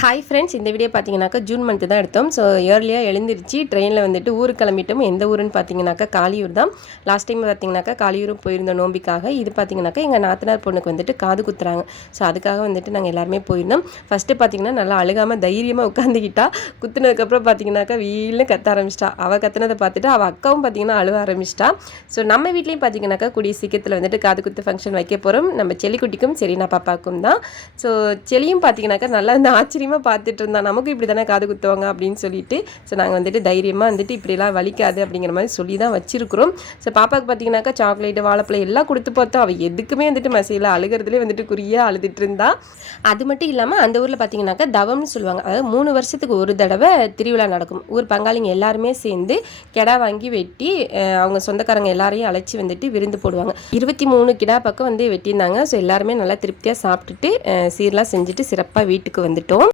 Hi friends, இந்த video பார்த்தீங்கன்னாக்கா June month தான் எடுத்தோம். ஸோ இயர்லியாக எழுந்திருச்சு ட்ரெயினில் வந்துட்டு ஊருக்கு கிளம்பிட்டோம். எந்த ஊருன்னு பார்த்தீங்கன்னாக்கா காலியூர் தான். லாஸ்ட் டைம் பார்த்தீங்கன்னாக்கா காலியூரும் போயிருந்தோம் நோம்பிக்காக. இது பார்த்தீங்கன்னாக்கா எங்கள் நாத்தனார் பொண்ணுக்கு வந்துட்டு காது குத்துறாங்க. ஸோ அதுக்காக வந்துட்டு நாங்கள் எல்லாருமே போயிருந்தோம். ஃபஸ்ட்டு பார்த்தீங்கன்னா நல்லா அழுகாமல் தைரியமாக உட்காந்துக்கிட்டா. குத்துனதுக்கப்புறம் பார்த்தீங்கன்னாக்கா வீல்னு கத்த ஆரம்பிச்சிட்டா. அவள் கத்துனதை பார்த்துட்டு அவள் அக்காவும் பார்த்தீங்கன்னா அழுவ ஆரம்பிச்சிட்டா. ஸோ நம்ம வீட்லேயும் பார்த்தீங்கன்னாக்கா கூடிய சீக்கிரத்தில் வந்துட்டு காது குத்து ஃபங்க்ஷன் வைக்க போகிறோம். நம்ம செல்லிக்குட்டிக்கும் சரி நான் பாப்பாவுக்கும் தான். ஸோ செல்லியும் பார்த்தீங்கன்னாக்கா நல்லா இந்த ஆச்சரியமாக பார்த்துட்டு இருந்தா, நமக்கும் இப்படி தானே காது குத்துவாங்க அப்படின்னு சொல்லிட்டு. ஸோ நாங்கள் வந்துட்டு தைரியமாக வந்துட்டு இப்படிலாம் வலிக்காது அப்படிங்கிற மாதிரி சொல்லி தான் வச்சிருக்கிறோம். ஸோ பாப்பாவுக்கு பார்த்தீங்கன்னாக்கா சாக்லேட்டு வாழைப்பழம் எல்லாம் கொடுத்து பார்த்தோம். அவள் எதுக்குமே வந்துட்டு மசையில் அழுகிறதுலேயே வந்துட்டு குறியாக அழுதுட்டு இருந்தா. அது மட்டும் இல்லாமல் அந்த ஊரில் பார்த்தீங்கன்னாக்கா தவம்னு சொல்லுவாங்க. அதாவது 3 வருஷத்துக்கு ஒரு தடவை திருவிழா நடக்கும். ஊர் பங்காளிங்க எல்லாருமே சேர்ந்து கிடா வாங்கி வெட்டி அவங்க சொந்தக்காரங்க எல்லாரையும் அழைச்சி வந்துட்டு விருந்து போடுவாங்க. 23 கிடா பக்கம் வந்து வெட்டியிருந்தாங்க. ஸோ எல்லாருமே நல்லா திருப்தியாக சாப்பிட்டுட்டு சீரெலாம் செஞ்சுட்டு சிறப்பாக வீட்டுக்கு வந்துட்டோம்.